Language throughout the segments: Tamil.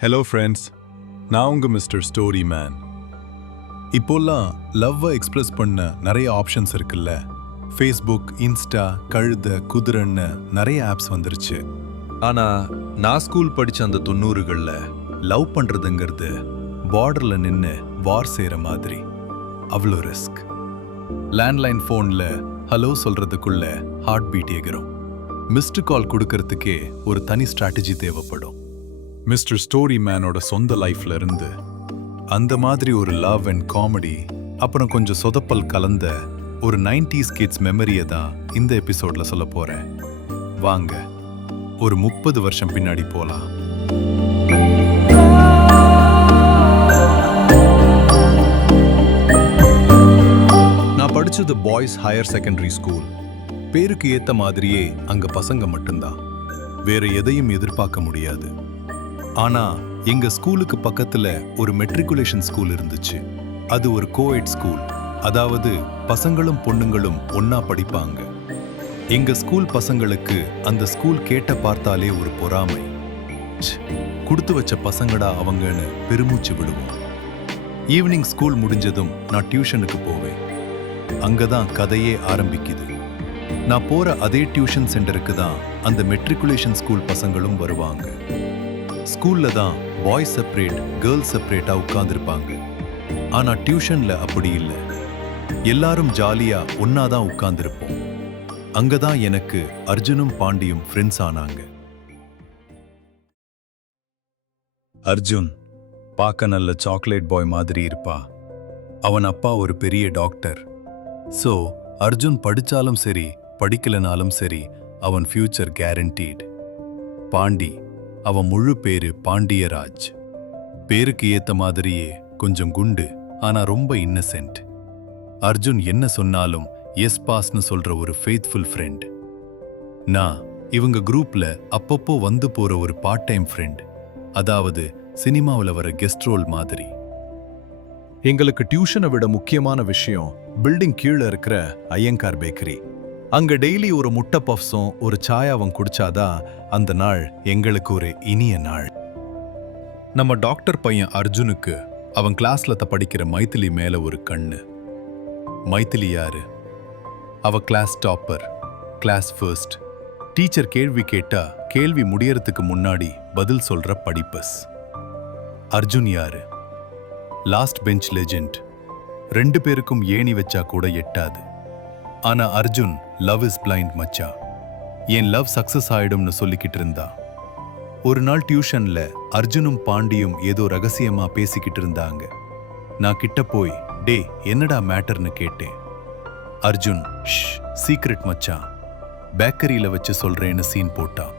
ஹலோ ஃப்ரெண்ட்ஸ் நான் உங்கள் மிஸ்டர் ஸ்டோரி மேன் இப்போல்லாம் லவ்வை எக்ஸ்பிரஸ் பண்ண நிறைய ஆப்ஷன்ஸ் இருக்குல்ல. ஃபேஸ்புக் இன்ஸ்டா கழுத குதிரைன்னு நிறைய ஆப்ஸ் வந்துருச்சு. ஆனால் நான் ஸ்கூல் படித்த அந்த தொண்ணூறுகளில் லவ் பண்ணுறதுங்கிறது பார்டரில் நின்று வார் செய்கிற மாதிரி. அவ்வளோ ரிஸ்க் லேண்ட்லைன் ஃபோனில் ஹலோ சொல்கிறதுக்குள்ள ஹார்ட் பீட் எகிறோம் மிஸ்டு கால் கொடுக்கறதுக்கே ஒரு தனி ஸ்ட்ராட்டஜி தேவைப்படும். மிஸ்டர் ஸ்டோரி மேனோட சொந்த லைஃப்ல இருந்து அந்த மாதிரி ஒரு லவ் அண்ட் காமெடி அப்புறம் கொஞ்சம் சொதப்பல் கலந்த ஒரு 90s கிட்ஸ் மெமரியை தான் இந்த எபிசோட்ல சொல்ல போறேன். வாங்க ஒரு முப்பது வருஷம் பின்னாடி போலாம். நான் படிச்சது பாய்ஸ் ஹையர் செகண்டரி ஸ்கூல் பேருக்கு ஏத்த மாதிரியே அங்க பசங்க மட்டும்தான். வேற எதையும் எதிர்பார்க்க முடியாது. ஆனா எங்க ஸ்கூலுக்கு பக்கத்துல ஒரு மெட்ரிகுலேஷன் ஸ்கூல் இருந்துச்சு. அது ஒரு கோஎட் ஸ்கூல் அதாவது பசங்களும் பொண்ணுங்களும் ஒன்னா படிப்பாங்க. எங்க ஸ்கூல் பசங்களுக்கு அந்த ஸ்கூல் கேட்ட பார்த்தாலே ஒரு பொறாமை. கொடுத்து வச்ச பசங்கடா அவங்கன்னு பெருமூச்சு விடுவோம். ஈவினிங் ஸ்கூல் முடிஞ்சதும் நான் டியூஷனுக்கு போவேன். அங்கதான் கதையே ஆரம்பிக்குது. நான் போற அதே டியூஷன் சென்டருக்கு தான் அந்த மெட்ரிகுலேஷன் ஸ்கூல் பசங்களும் வருவாங்க. ஸ்கூல்ல தான் பாய்ஸ் செப்பரேட் கேர்ள்ஸ் செப்பரேட்டா உட்காந்துருப்பாங்க ஆனா டியூஷன்ல அப்படி இல்லை. எல்லாரும் ஜாலியா ஒன்னா தான் உட்கார்ந்திருப்போம். அங்கதான் எனக்கு அர்ஜுனும் பாண்டியும் ஃப்ரெண்ட்ஸ் ஆனாங்க. அர்ஜுன் பார்க்க நல்ல சாக்லேட் பாய் மாதிரி இருப்பா. அவன் அப்பா ஒரு பெரிய டாக்டர் ஸோ அர்ஜுன் படிச்சாலும் சரி படிக்கலனாலும் சரி அவன் ஃபியூச்சர் கேரண்டீட் பாண்டி அவன் முழு பேரு பாண்டியராஜ். பேருக்கு ஏத்த மாதிரியே கொஞ்சம் குண்டு ஆனா ரொம்ப இன்னசென்ட் அர்ஜுன் என்ன சொன்னாலும் எஸ் பாஸ்னு சொல்ற ஒரு ஃபெய்த்ஃபுல் ஃப்ரெண்ட் நான் இவங்க குரூப்ல அப்பப்போ வந்து போற ஒரு பார்ட் டைம் ஃப்ரெண்ட் அதாவது சினிமாவுல வர கெஸ்ட் ரோல் மாதிரி. எங்களுக்கு டியூஷனை விட முக்கியமான விஷயம் பில்டிங் கீழே இருக்கிற ஐயங்கார் பேக்கரி அங்க டெய்லி ஒரு முட்டை பஃப்ஸும் ஒரு சாயாவும் குடிச்சாதான் அந்த நாள் எங்களுக்கு ஒரு இனிய நாள். நம்ம டாக்டர் பையன் அர்ஜுனுக்கு அவன் கிளாஸ்ல த படிக்கிற மைத்திலி மேல ஒரு கண்ணு. மைத்திலி யாரு? அவ class topper class first. Teacher கேள்வி கேட்டா கேள்வி முடியறதுக்கு முன்னாடி பதில் சொல்ற படிப்பஸ். அர்ஜுன் யாரு? Last bench legend. ரெண்டு பேருக்கும் ஏணி வச்சா கூட எட்டாது. ஆனா அர்ஜுன் லவ் இஸ் பிளைண்ட் மச்சா. என் லவ் சக்சஸ் ஆயிடும்னு சொல்லிக்கிட்டு இருந்தா. ஒரு நாள் டியூஷன்ல அர்ஜுனும் பாண்டியும் ஏதோ ரகசியமா பேசிக்கிட்டு இருந்தாங்க. நான் கிட்ட போய் டே என்னடா மேட்டர்னு கேட்டேன்? அர்ஜுன் ஷ் சீக்ரெட் மச்சான் பேக்கரியில வச்சு சொல்றேன்னு சீன் போட்டான்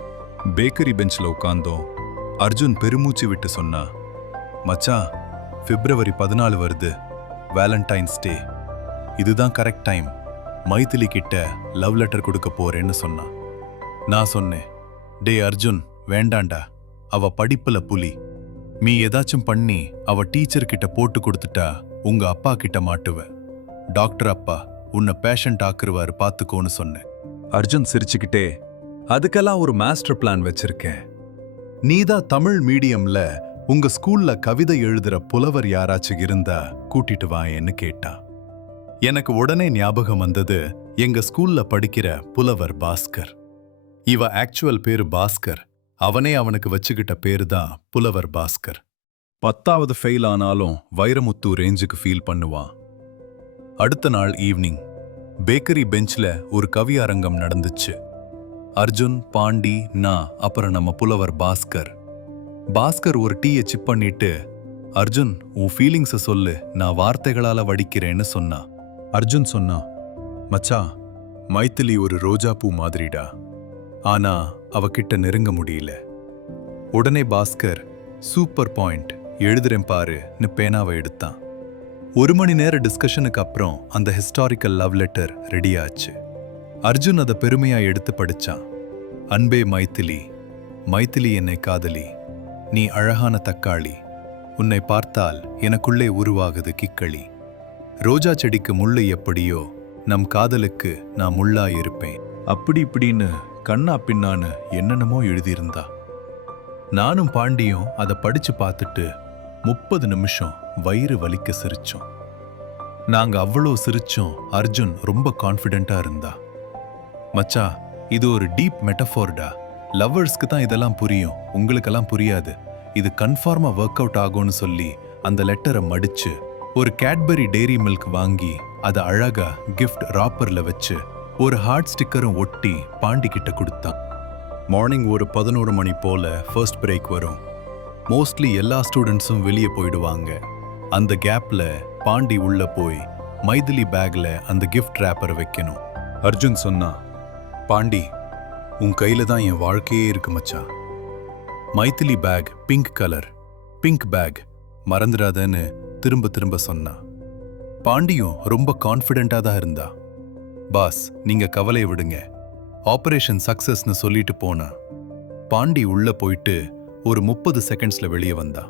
பேக்கரி பெஞ்ச்ல உட்கார்ந்தோம் அர்ஜுன் பெருமூச்சு விட்டு சொன்னா மச்சான் பிப்ரவரி பதினாலு வருது. வேலண்டைன்ஸ் டே இதுதான் கரெக்ட் டைம் மைதிலி கிட்ட லவ் லெட்டர் கொடுக்க போறேன்னு சொன்னான் நான் சொன்னேன் டே அர்ஜுன் வேண்டாண்டா. அவ படிப்புல புலி. நீ ஏதாச்சும் பண்ணி அவ டீச்சர் கிட்ட போட்டு கொடுத்துட்டா உங்க அப்பா கிட்ட மாட்டுவ. டாக்டர் அப்பா உன்னை பேஷண்ட் ஆக்குருவாரு பாத்துக்கோன்னு சொன்னேன். அர்ஜுன் சிரிச்சுக்கிட்டே அதுக்கெல்லாம் ஒரு மாஸ்டர் பிளான் வச்சிருக்கேன். நீதான் தமிழ் மீடியம்ல உங்க ஸ்கூல்ல கவிதை எழுதுற புலவர் யாராச்சும் இருந்தா கூட்டிட்டு வாயேன்னு கேட்டான். எனக்கு உடனே ஞாபகம் வந்தது எங்க ஸ்கூல்ல படிக்கிற புலவர் பாஸ்கர். இவ ஆக்சுவல் பேரு பாஸ்கர். அவனே அவனுக்கு வச்சுக்கிட்ட பேரு தான் புலவர் பாஸ்கர். பத்தாவது ஃபெயில் ஆனாலும் வைரமுத்து ரேஞ்சுக்கு ஃபீல் பண்ணுவான் அடுத்த நாள் ஈவினிங் பேக்கரி பெஞ்ச்ல ஒரு கவி அரங்கம் நடந்துச்சு. அர்ஜுன் பாண்டி நான் அப்புறம் நம்ம புலவர் பாஸ்கர். பாஸ்கர் ஒரு டீயை சிப் பண்ணிட்டு அர்ஜுன் உன் ஃபீலிங்ஸ சொல்லு நான் வார்த்தைகளால வடிக்கிறேன்னு சொன்னா. அர்ஜுன் சொன்னா மச்சா மைத்திலி ஒரு ரோஜா பூ மாதிரிடா. ஆனா அவகிட்ட நெருங்க முடியல. உடனே பாஸ்கர் சூப்பர் பாயிண்ட் எழுதுறேன் பாருன்னு பேனாவை எடுத்தான். ஒரு மணி நேர டிஸ்கஷனுக்கு அப்புறம் அந்த ஹிஸ்டாரிக்கல் லவ் லெட்டர் ரெடியாச்சு. அர்ஜுன் அதை பெருமையா எடுத்து படிச்சான். அன்பே மைத்திலி மைத்திலி என்னை காதலி. நீ அழகான தக்காளி. உன்னை பார்த்தால் எனக்குள்ளே உருவாகுது கிக்களி. ரோஜா செடிக்கு முள்ளு எப்படியோ நம் காதலுக்கு நான் முள்ளாயிருப்பேன். அப்படி இப்படின்னு கண்ணா பின்னான்னு என்னென்னமோ எழுதியிருந்தா. நானும் பாண்டியும் அதை படிச்சு பார்த்துட்டு முப்பது நிமிஷம் வயிறு வலிக்க சிரிச்சோம். நாங்க அவ்வளோ சிரிச்சோம் அர்ஜுன் ரொம்ப கான்ஃபிடென்ட்டா இருந்தா. மச்சா இது ஒரு டீப் மெட்டஃபோர்டா லவ்வர்ஸ்க்கு தான் இதெல்லாம் புரியும். உங்களுக்கெல்லாம் புரியாது. இது கன்ஃபார்மா ஒர்க் அவுட் ஆகும்னு சொல்லி அந்த லெட்டரை மடிச்சு ஒரு கேட்பரி டெய்ரி மில்க் வாங்கி அதை அழகா கிஃப்ட் ராப்பர்ல வச்சு ஒரு ஹார்ட் ஸ்டிக்கரும் ஒட்டி பாண்டி கிட்ட கொடுத்தான். மார்னிங் ஒரு பதினோரு மணி போல ஃபர்ஸ்ட் பிரேக் வரும். மோஸ்ட்லி எல்லா ஸ்டூடெண்ட்ஸும் வெளியே போயிடுவாங்க. அந்த கேப்ல பாண்டி உள்ள போய் மைதிலி பேக்ல அந்த கிஃப்ட் ரேப்பரை வைக்கணும். அர்ஜுன் சொன்னா பாண்டி உன் கையில தான் என் வாழ்க்கையே இருக்கு மச்சான். Maithili bag pink colour pink bag மறந்துடாதன்னு திரும்ப திரும்ப சொன்னா. பாண்டியும் ரொம்ப கான்ஃபிடென்ட்டாக தான் இருந்தா. பாஸ் நீங்க கவலையை விடுங்க. ஆபரேஷன் சக்சஸ்னு சொல்லிட்டு போனா பாண்டி உள்ள போயிட்டு ஒரு முப்பது செகண்ட்ஸ்ல வெளியே வந்தா.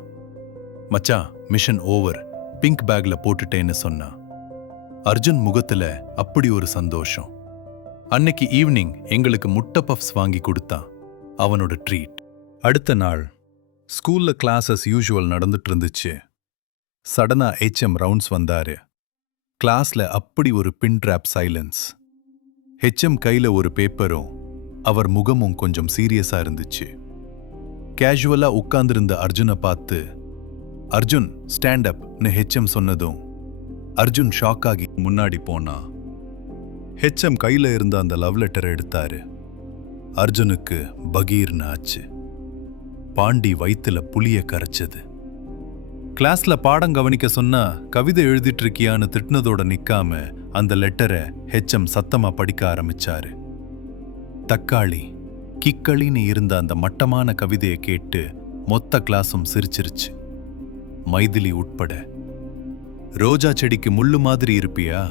மச்சான் மிஷன் ஓவர் பிங்க் பேக்ல போட்டுட்டேன்னு சொன்னா. அர்ஜுன் முகத்துல அப்படி ஒரு சந்தோஷம். அன்னைக்கு ஈவினிங் எங்களுக்கு முட்டை பஃப்ஸ் வாங்கி கொடுத்தான். அவனோட ட்ரீட் அடுத்த நாள் ஸ்கூல்ல கிளாஸஸ் யூஷுவல் நடந்துட்டு இருந்துச்சு. சடனா ஹெச்எம் ரவுண்ட்ஸ் வந்தாரு. கிளாஸ்ல அப்படி ஒரு பின் ட்ராப் சைலன்ஸ் ஹெச்எம் கையில ஒரு பேப்பரும் அவர் முகமும் கொஞ்சம் சீரியஸா இருந்துச்சு. கேஷுவலா உட்கார்ந்திருந்த அர்ஜுனை பார்த்து அர்ஜுன் ஸ்டாண்ட் அப்னு ஹெச்எம் சொன்னதும் அர்ஜுன் ஷாக் ஆகி முன்னாடி போனா. ஹெச்எம் கையில இருந்த அந்த லவ் லெட்டரை எடுத்தாரு. அர்ஜுனுக்கு பகீர்னு ஆச்சு. பாண்டி வயித்துல புளிய கரைச்சது. கிளாஸ்ல பாடம் கவனிக்க சொன்னா கவிதை எழுதிட்டு இருக்கியான்னு திட்டினதோட நிக்காம அந்த லெட்டரை ஹெச்எம் சத்தமா படிக்க ஆரம்பிச்சாரு. தக்காளி கிக்களின்னு இருந்த அந்த மட்டமான கவிதையை கேட்டு மொத்த கிளாஸும் சிரிச்சிருச்சு. மைதிலி உட்பட ரோஜா செடிக்கு முள்ளு மாதிரி இருப்பியா?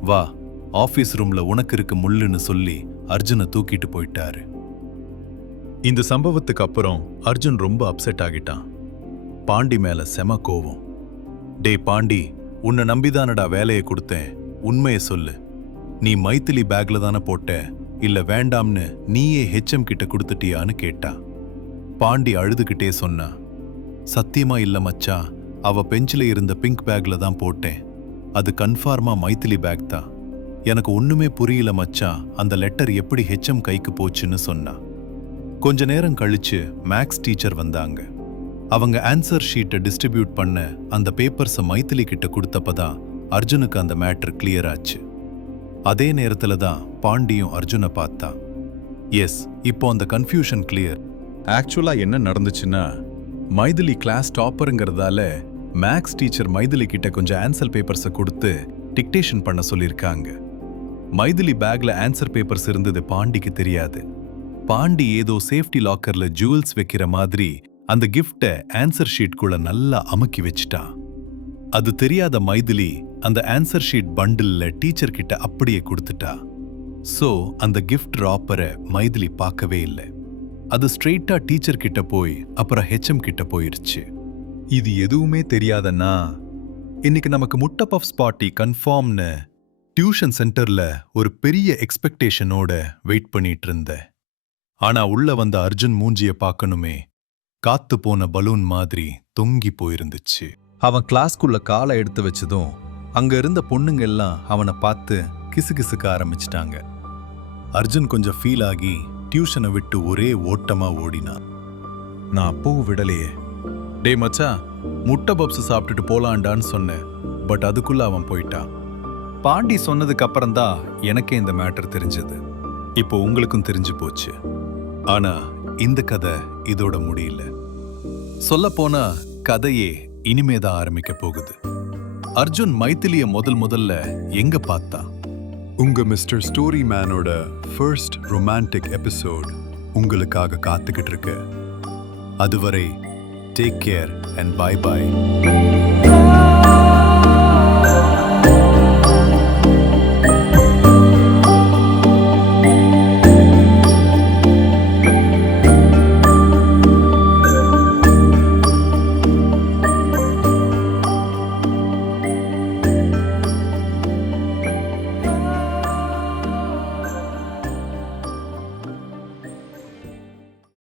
வா ஆஃபீஸ் ரூம்ல உனக்கு இருக்கு முள்ளுன்னு சொல்லி அர்ஜுனை தூக்கிட்டு போயிட்டாரு. இந்த சம்பவத்துக்கு அப்புறம் அர்ஜுன் ரொம்ப அப்செட் ஆகிட்டான். பாண்டி மேல செம கோவம். டே பாண்டி உன்னை நம்பிதானடா வேலையை கொடுத்தேன். உண்மையை சொல்லு. நீ மைத்திலி பேக்ல தானே போட்ட? இல்ல வேண்டாம்னு நீயே ஹெச்எம் கிட்ட கொடுத்துட்டியான்னு கேட்டா. பாண்டி அழுதுகிட்டே சொன்னா. சத்தியமா இல்ல மச்சா அவ பெஞ்சில் இருந்த பிங்க் பேக்ல தான் போட்டேன். அது கன்ஃபார்மா மைத்திலி பேக் தான். எனக்கு ஒண்ணுமே புரியல மச்சா அந்த லெட்டர் எப்படி ஹெச்எம் கைக்கு போச்சுன்னு சொன்னா. கொஞ்ச நேரம் கழிச்சு மேக்ஸ் டீச்சர் வந்தாங்க. அவங்க ஆன்சர் ஷீட்டை டிஸ்ட்ரிபியூட் பண்ண அந்த பேப்பர்ஸை மைத்திலி கிட்ட கொடுத்தப்பதான் அர்ஜுனுக்கு அந்த மேட்டர் கிளியர் ஆச்சு. அதே நேரத்துல தான் பாண்டியும் அர்ஜுனை பார்த்தா. எஸ் இப்போ அந்த கன்ஃபியூஷன் கிளியர் ஆக்சுவலா என்ன நடந்துச்சுன்னா மைதிலி கிளாஸ் டாப்பருங்கிறதால மேக்ஸ் டீச்சர் மைதிலி கிட்ட கொஞ்சம் ஆன்சர் பேப்பர்ஸை கொடுத்து டிக்டேஷன் பண்ண சொல்லியிருக்காங்க. மைதிலி பேக்ல ஆன்சர் பேப்பர்ஸ் இருந்தது பாண்டிக்கு தெரியாது. பாண்டி ஏதோ சேஃப்டி லாக்கர்ல ஜுவல்ஸ் வைக்கிற மாதிரி அந்த கிஃப்டை ஆன்சர் ஷீட்குள்ள நல்லா அமுக்கி வச்சிட்டான். அது தெரியாத மைதிலி அந்த ஆன்சர் ஷீட் பண்டில்ல டீச்சர் கிட்ட அப்படியே கொடுத்துட்டா. சோ அந்த கிஃப்ட் ராப்பரை மைதிலி பார்க்கவே இல்லை. அது ஸ்ட்ரெயிட்டா டீச்சர் கிட்ட போய் அப்புறம் ஹெச்எம் கிட்ட போயிருச்சு. இது எதுவுமே தெரியாதன்னா இன்னைக்கு நமக்கு முட்டை பஃப்ஸ் பார்ட்டி கன்ஃபார்ம்னு டியூஷன் சென்டர்ல ஒரு பெரிய எக்ஸ்பெக்டேஷனோட வெயிட் பண்ணிட்டு இருந்தேன். ஆனா உள்ள வந்த அர்ஜுன் மூஞ்சிய பார்க்கணுமே. காத்து போன பலூன் மாதிரி தொங்கி போயிருந்துச்சு. அவன் கிளாஸ்க்குள்ள காலை எடுத்து வச்சதும் அங்க இருந்த பொண்ணுங்க எல்லாம் அவனை பார்த்து கிசுகிசுக்க ஆரம்பிச்சிட்டாங்க. அர்ஜுன் கொஞ்சம் ஃபீல் ஆகி டியூஷனை விட்டு ஒரே ஓட்டமா ஓடினான். நான் அப்பவும் விடலையே. டே மச்சான் முட்டை பப்ஸ் சாப்பிட்டுட்டு போலாண்டான்னு சொன்னேன். பட் அதுக்குள்ள அவன் போயிட்டான். பாண்டி சொன்னதுக்கு அப்புறம் தான் எனக்கே இந்த மேட்டர் தெரிஞ்சது. இப்போ உங்களுக்கும் தெரிஞ்சு போச்சு. ஆனா இந்த கதை இதோட முடியல. சொல்ல போனா கதையே இனிமே தான் ஆரம்பிக்க போகுது. அர்ஜுன் மைத்திலிய முதல் முதல்ல எங்க பார்த்தா? உங்க மிஸ்டர் ஸ்டோரி மேனோட ஃபர்ஸ்ட் ரொமான்டிக் எபிசோட் உங்களுக்காக காத்துக்கிட்டு இருக்கு. அதுவரை take care and bye bye